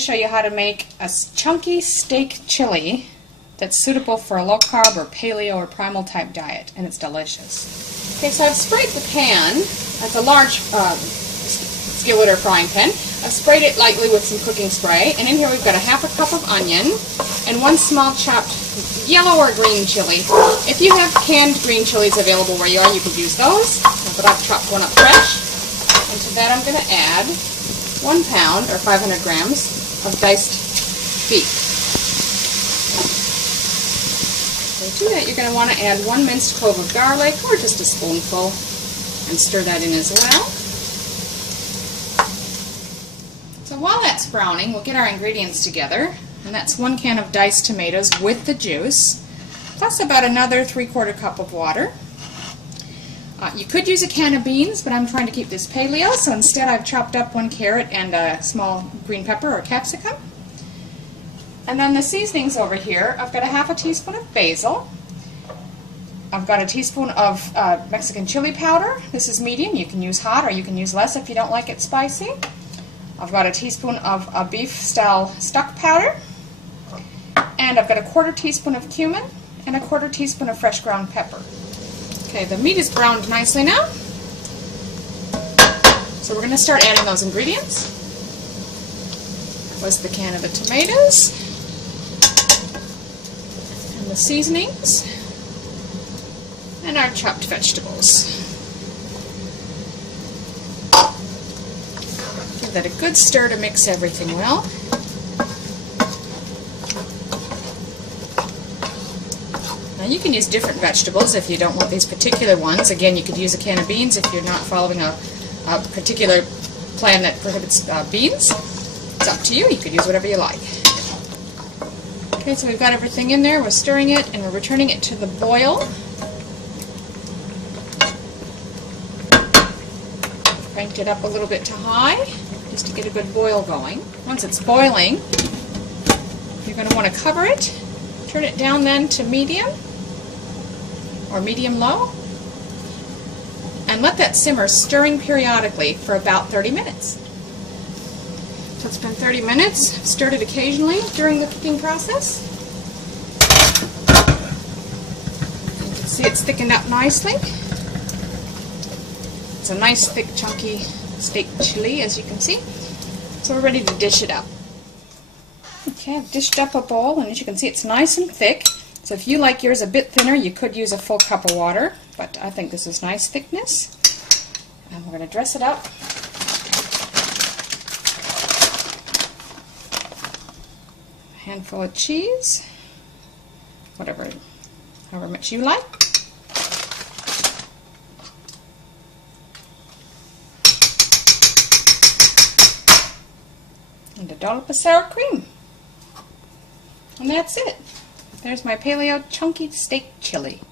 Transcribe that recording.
show you how to make a chunky steak chili that's suitable for a low-carb or paleo or primal type diet, and it's delicious. Okay, so I've sprayed the pan. That's a large skillet or frying pan. I've sprayed it lightly with some cooking spray, and in here we've got a half a cup of onion and one small chopped yellow or green chili. If you have canned green chilies available where you are, you could use those, but I've chopped one up fresh. And to that I'm going to add 1 pound or 500 grams of diced beef. So to that you're going to want to add 1 minced clove of garlic, or just a spoonful, and stir that in as well. So while that's browning, we'll get our ingredients together, and that's 1 can of diced tomatoes with the juice, plus about another 3/4 cup of water. You could use a can of beans, but I'm trying to keep this paleo, so instead I've chopped up 1 carrot and a small green pepper or capsicum. And then the seasonings over here, I've got a half a teaspoon of basil. I've got a teaspoon of Mexican chili powder. This is medium. You can use hot or you can use less if you don't like it spicy. I've got a teaspoon of beef-style stock powder. And I've got a 1/4 teaspoon of cumin and a 1/4 teaspoon of fresh ground pepper. Okay, the meat is browned nicely now. So we're going to start adding those ingredients. That was the can of the tomatoes. And the seasonings. And our chopped vegetables. Give that a good stir to mix everything well. Now you can use different vegetables if you don't want these particular ones. Again, you could use a can of beans if you're not following a particular plan that prohibits beans. It's up to you. You could use whatever you like. Okay, so we've got everything in there. We're stirring it and we're returning it to the boil. Cranked it up a little bit to high just to get a good boil going. Once it's boiling, you're going to want to cover it. Turn it down then to medium or medium-low, and let that simmer, stirring periodically for about 30 minutes. So it's been 30 minutes. I've stirred it occasionally during the cooking process. You can see it's thickened up nicely. It's a nice, thick, chunky steak chili, as you can see. So we're ready to dish it up. Okay, I've dished up a bowl, and as you can see it's nice and thick. So if you like yours a bit thinner, you could use a full cup of water, but I think this is nice thickness. And we're going to dress it up. A handful of cheese, however much you like. And a dollop of sour cream. And that's it. There's my paleo chunky steak chili.